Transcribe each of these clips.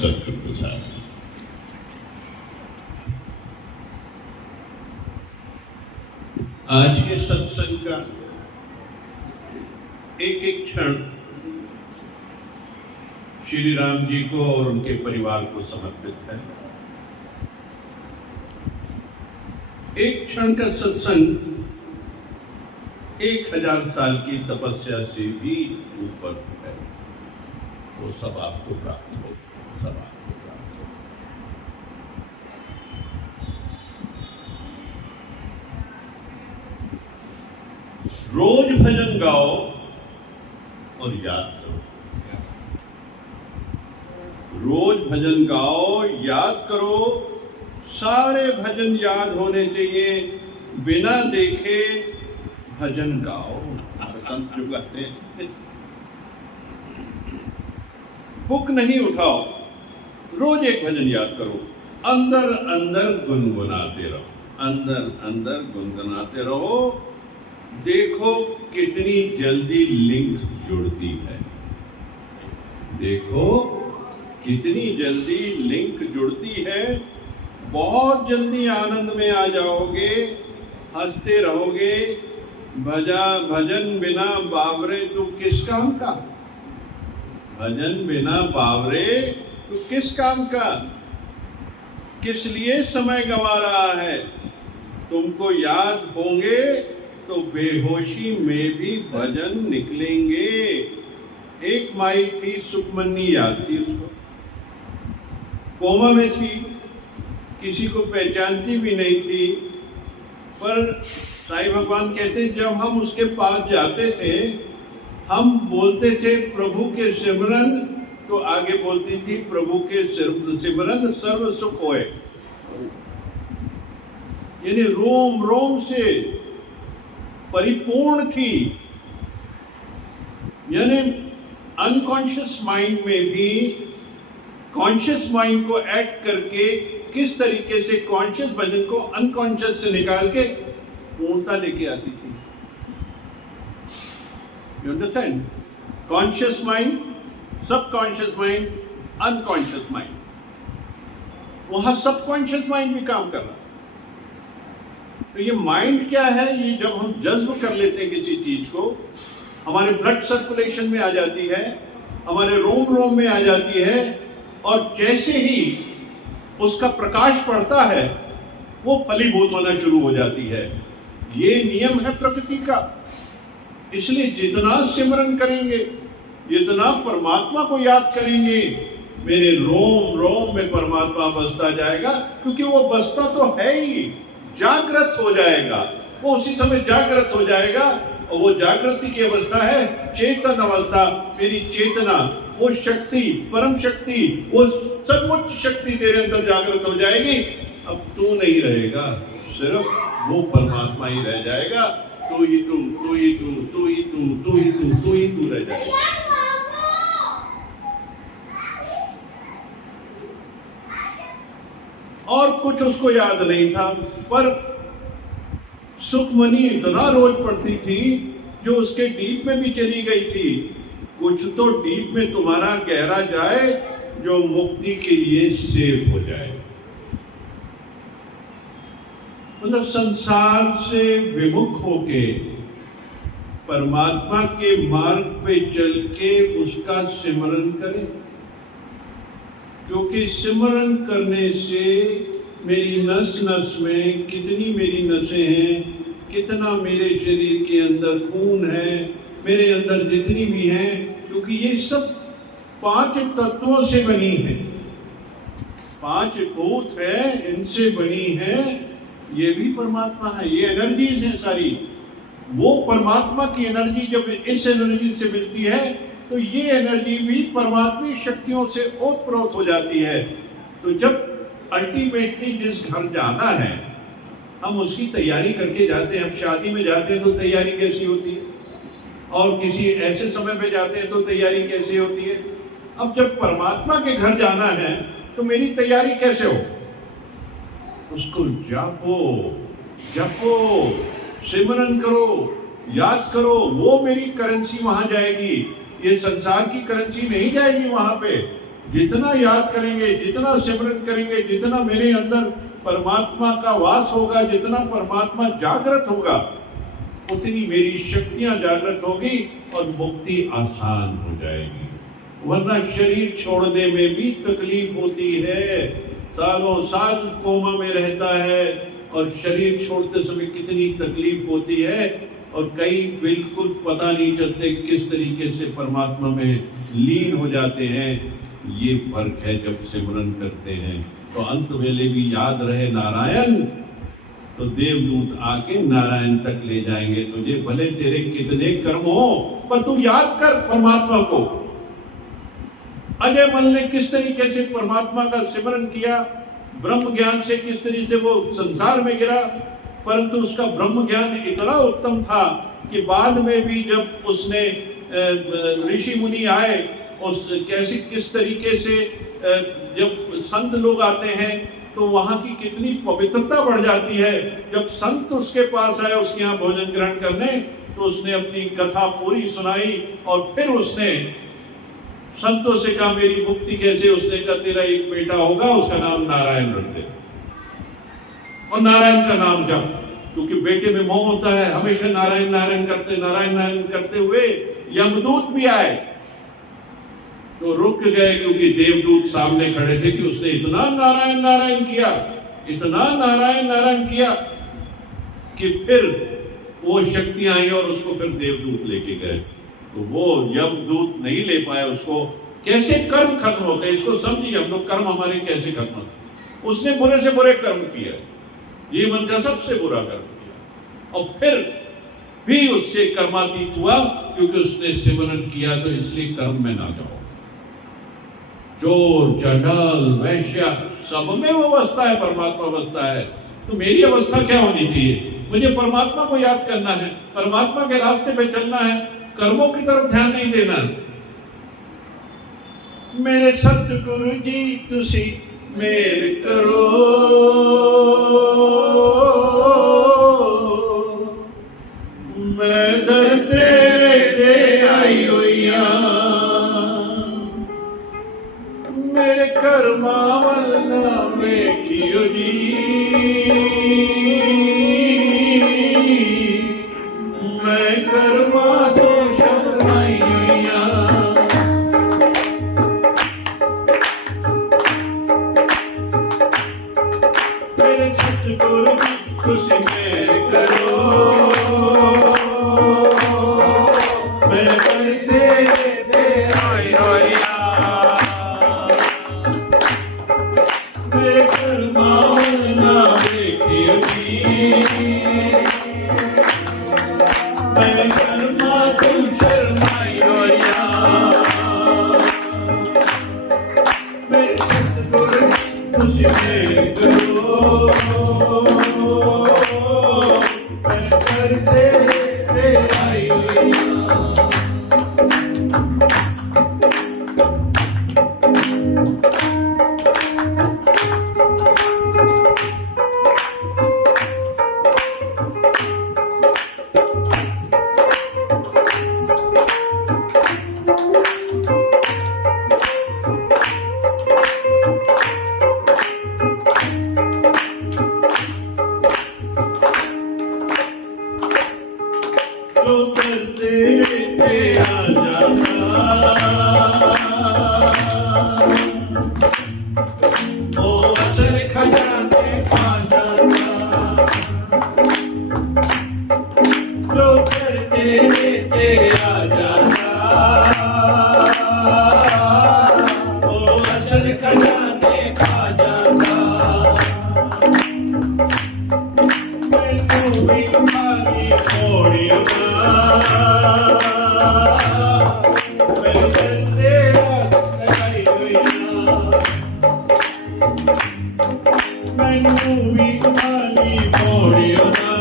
सत्य प्रसाद। आज के सत्संग का एक एक क्षण श्री राम जी को और उनके परिवार को समर्पित है। एक क्षण का सत्संग 1000 साल की तपस्या से भी ऊपर है। वो सब आपको प्राप्त हो, सब आपको प्राप्त हो। रोज भजन गाओ और याद करो। रोज भजन गाओ, याद करो। सारे भजन याद होने चाहिए। बिना देखे भजन गाओ। संत जो कहते हैं, बुक नहीं उठाओ, रोज एक भजन याद करो। अंदर अंदर गुनगुनाते रहो, अंदर अंदर गुनगुनाते रहो। देखो कितनी जल्दी लिंक जुड़ती है। देखो कितनी जल्दी लिंक जुड़ती है। बहुत जल्दी आनंद में आ जाओगे, हंसते रहोगे। भजन बिना बावरे तू किस काम का? भजन बिना बावरे तू किस काम का? किस लिए समय गंवा रहा है? तुमको याद होंगे तो बेहोशी में भी भजन निकलेंगे। एक माई थी, सुखमनी याद थी उसको, कोमा में थी, किसी को पहचानती भी नहीं थी। पर साईं भगवान कहते हैं, जब हम उसके पास जाते थे, हम बोलते थे प्रभु के सिमरन, तो आगे बोलती थी प्रभु के सिमरन सर्व सुख होए। यानी रोम रोम से परिपूर्ण थी। यानी अनकॉन्शियस माइंड में भी कॉन्शियस माइंड को ऐड करके किस तरीके से कॉन्शियस भजन को अनकॉन्शियस से निकाल के पूर्णता लेके आती थी। You understand? Conscious mind, subconscious mind, unconscious mind. वहां सबकॉन्शियस माइंड भी काम कर रहा। तो ये माइंड क्या है? ये जब हम जज्ब कर लेते हैं किसी चीज को, हमारे ब्लड सर्कुलेशन में आ जाती है, हमारे रोम रोम में आ जाती है, और जैसे ही उसका प्रकाश पड़ता है वो फलीभूत होना शुरू हो जाती है। ये नियम है प्रकृति का। इसलिए जितना सिमरन करेंगे, जितना परमात्मा को याद करेंगे, मेरे रोम रोम में परमात्मा बसता जाएगा। क्योंकि वो बसता तो है ही, जागृत हो जाएगा। वो उसी समय जागृत हो जाएगा। और वो जागृति की अवस्था है चेतन अवस्था। मेरी चेतना, वो शक्ति, परम शक्ति, वो सर्वोच्च शक्ति तेरे अंदर जागृत हो जाएगी। अब तू नहीं रहेगा, सिर्फ वो परमात्मा ही रह जाएगा। तू ही तू, तू ही तू, तू ही तू, तू ही तू, तू ही तू रह जाएगा। और कुछ उसको याद नहीं था। पर सुखमनी इतना रोज पढ़ती थी जो उसके डीप में भी चली गई थी। कुछ तो डीप में तुम्हारा गहरा जाए जो मुक्ति के लिए सेफ हो जाए। मतलब संसार से विमुख होके परमात्मा के मार्ग पे चल के उसका सिमरन करें। क्योंकि सिमरन करने से मेरी नस नस में कितनी मेरी नसें हैं, कितना मेरे शरीर के अंदर खून है, मेरे अंदर जितनी भी हैं, क्योंकि ये सब 5 तत्वों से बनी है, 5 भूत है, इनसे बनी है। ये भी परमात्मा है, ये एनर्जीज हैं सारी। वो परमात्मा की एनर्जी जब इस एनर्जी से मिलती है तो ये एनर्जी भी परमात्मी शक्तियों से ओतप्रोत हो जाती है। तो जब अल्टीमेटली जिस घर जाना है, हम उसकी तैयारी करके जाते हैं। हम शादी में जाते हैं तो तैयारी कैसी होती है, और किसी ऐसे समय पे जाते हैं तो तैयारी कैसी होती है। अब जब परमात्मा के घर जाना है तो मेरी तैयारी कैसे हो? उसको जापो, जपो, सिमरन करो, याद करो। वो मेरी करेंसी वहां जाएगी। ये संसार की करेंसी नहीं जाएगी वहां पे। जितना याद करेंगे, जितना सिमरन करेंगे, जितना मेरे अंदर परमात्मा का वास होगा, जितना परमात्मा जागृत होगा, उतनी मेरी शक्तियां जागृत होगी और मुक्ति आसान हो जाएगी। वरना शरीर छोड़ने में भी तकलीफ होती है, सालों साल कोमा में रहता है और शरीर छोड़ते समय कितनी तकलीफ होती है, और कई बिल्कुल पता नहीं चलते किस तरीके से परमात्मा में लीन हो जाते हैं। ये फर्क है जब सिमरन करते हैं। तो अंत वेले भी याद रहे नारायण, तो देवदूत आके नारायण तक ले जाएंगे तुझे, भले तेरे कितने कर्म हो, पर तू याद कर परमात्मा को। अजय मल ने किस तरीके से परमात्मा का सिमरन किया, ब्रह्म ज्ञान से किस तरीके से वो संसार में गिरा, परंतु उसका ब्रह्म ज्ञान इतना उत्तम था कि बाद में भी जब उसने ऋषि मुनि आए, उस कैसे किस तरीके से जब संत लोग आते हैं तो वहाँ की कितनी पवित्रता बढ़ जाती है। जब संत उसके पास आए उसके यहाँ भोजन ग्रहण करने, तो उसने अपनी कथा पूरी सुनाई और फिर उसने संतों से कहा मेरी मुक्ति कैसे। उसने कहा तेरा एक बेटा होगा, उसका नाम नारायण रख दे, और नारायण का नाम जप, क्योंकि बेटे में मोह होता है। हमेशा नारायण नारायण करते हुए यमदूत भी आए तो रुक गए, क्योंकि देवदूत सामने खड़े थे कि उसने इतना नारायण नारायण किया, इतना नारायण नारायण किया कि फिर वो शक्तियां आई और उसको फिर देवदूत लेके गए। तो वो यमदूत नहीं ले पाए उसको। कैसे कर्म खत्म होते हैं इसको समझिए हम लोग, कर्म हमारे कैसे खत्म होते। उसने बुरे से बुरे कर्म किया, ये मन का सबसे बुरा कर्म किया, और फिर भी उससे कर्मातीत हुआ क्योंकि उसने सिमरन किया, तो इसलिए कर्म में ना जाओ। चोर चंडाल वैश्य सब में वो अवस्था है, परमात्मा अवस्था है। तो मेरी अवस्था क्या होनी चाहिए? मुझे परमात्मा को याद करना है, परमात्मा के रास्ते पे चलना है, कर्मों की तरफ ध्यान नहीं देना। मेरे सतगुरु जी तुसी मेर करो, मैं दर तेरे ते आई होइया, मेरे कर्मा वल ना वेखियो जी, मैं कर्मा तो शर्माई होइया। मेरे सतगुरु तुसी मेर करो, मैं दर तेरे ते आई होइया, मेरे कर्मा वल ना वेखियो जी, मैं कर्मा तू शर्माई होइया। मेरे सतगुरु तुसी मेर करो, मैं दर तेरे ते आई होइया। तो तेरे पे आ जाना, ओ असल खजाने खा जाना, तो तेरे पे आ जाना, ओ असल खजाने खा जाना। मैनू भी खाली छोड़ियो मैनू भी खाली मोड़ियो ना,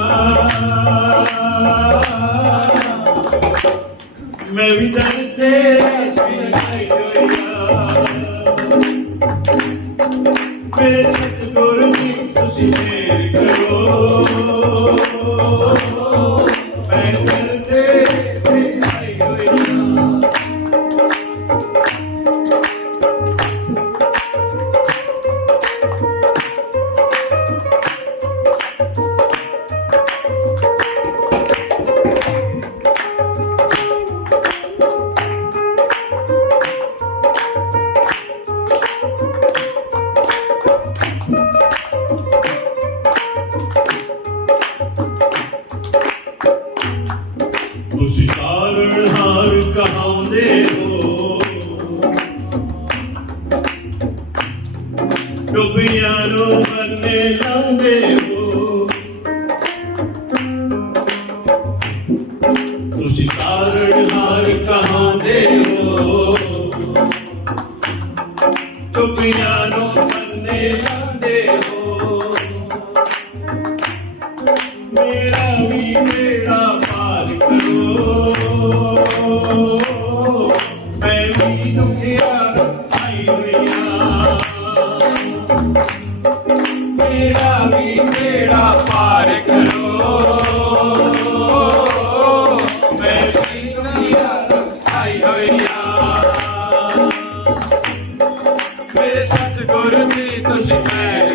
मैं भी दर तेरा मेरे सतगुरु जी तुसी मेर करो, मैं दर तेरे आई होइया। ਡੁੱਬੀਆਂ ਨੂੰ ਬੰਨੇ ਲਾਉਂਦੇ ਹੋ ਤੁਸੀਂ ਕਾਰਨ ਹਾਰ ਕਹਾਉਂਦੇ ਹੋ ਡੁੱਬੀਆਂ ਨੂੰ ਬੰਨੇ ਲਾਉਂਦੇ ਹੋ ਮੇਰਾ ਵੀ ਬੇੜਾ ਪਾਰ ਕਰੋ ਮੈਂ ਵੀ ਦੁਖਿਆ ਆਈ ਹੋਈਆਂ मेरा भी बेड़ा पार करो मैं भी दुनिया आई होइया मेरे सतगुरु जी तुसी मैं